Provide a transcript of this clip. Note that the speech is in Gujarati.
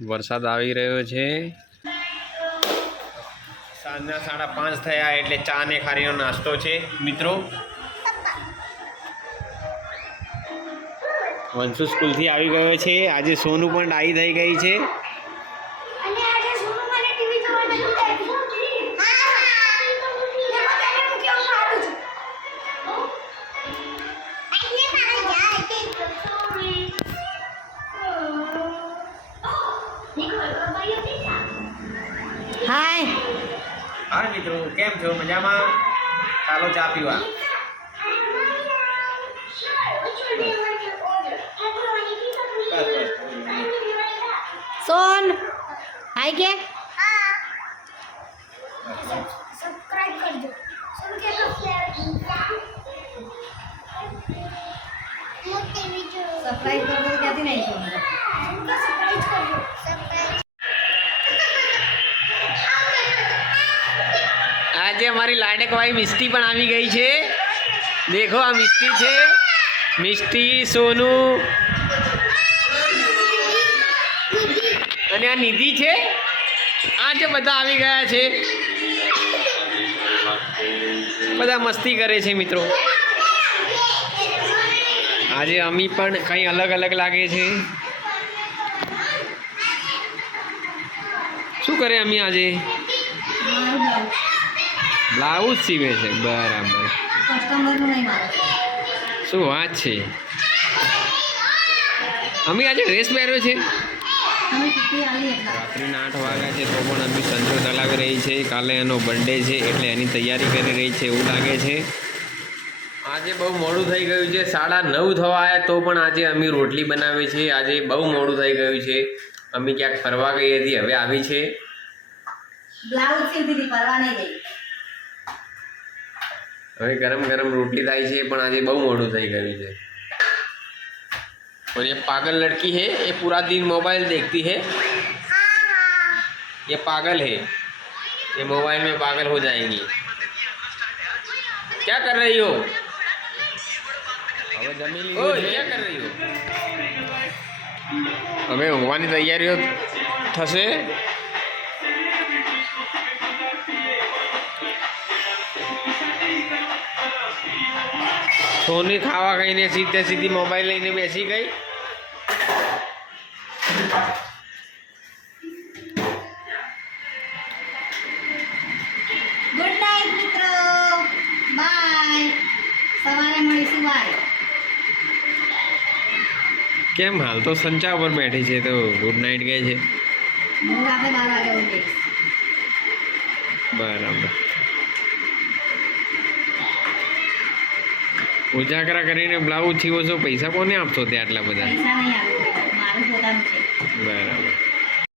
વરસાદ આવી રહ્યો છે. સાંજના 5:30 થયા એટલે ચા ને ખારીનો નાસ્તો છે મિત્રો. વંશુ સ્કૂલથી આવી ગયો છે. આજે સોનું પણ ડાઈ થઈ ગઈ છે. હાય હા મિત્રો, કેમ છો? મજામાં? ચાલો ચા પીવા. સોન હાય કે સબસ્ક્રાઇબ કરજો. સબસ્ક્રાઇબ કરજો ક્યાંથી નહીં સોન સબસ્ક્રાઇબ કરજો. આજે અમારી લાડકવાઈ મિસ્ટી પણ આવી ગઈ છે. દેખો, આ મિસ્ટી છે. મિસ્ટી, સોનું અને આ નિધિ છે. આજે બધા આવી ગયા છે. બધા મસ્તી કરે છે મિત્રો. આજે અમી પણ કંઈ અલગ અલગ લાગે છે. શું કરે અમી આજે? બ્લાઉઝ સીવે છે. બરાબર. કસ્ટમરનું નહીં મારે શું વાત છે? અમી આજે ડ્રેસ પહેર્યો છે. તમે છૂટી આલી એટલા રાત્રિના 8 વાગ્યા છે તો પણ અમી સંજો ચલાવી રહી છે. કાલે એનો બર્થડે છે એટલે એની તૈયારી કરી રહી છે એવું લાગે છે. આજે બહુ મોડું થઈ ગયું છે. 9:30 થવા આવ્યા તો પણ આજે અમી રોટલી બનાવી છે. આજે બહુ મોડું થઈ ગયું છે. અમી ક્યાંક ફરવા ગઈ હતી, હવે આવી છે. બ્લાઉઝ સીવતી હતી પરવા નહીં ગઈ હવે ગરમ ગરમ रोटली થાય છે પણ આજે બહુ મોડું થઈ ગયું છે. और ये पागल लड़की है, ये पूरा दिन मोबाइल देखती है. ये पागल है, ये मोबाइल में पागल हो जाएंगी. क्या कर रही हो? હવે જમી લીધું છે. क्या कर रही हो? હવે ઊંઘવાની તૈયારીઓ થશે. સોની ખાવા ગઈને સીધી મોબાઈલ લઈને બેસી ગઈ. ગુડ નાઇટ મિત્રો, બાય. સવારે મળીશું બાય. કેમ હાલ તો સંચા ઉપર બેઠી છે તો ગુડ નાઇટ કહે છે. હું રાતે 12 વાગે ઉઠીશ. બરાબર. ઉજાગરા કરીને બ્લાઉઝ સીવો છો, પૈસા કોને આપશો તે આટલા બધા? પૈસા નહીં આપું, મારું પોતાનું છે. બરાબર.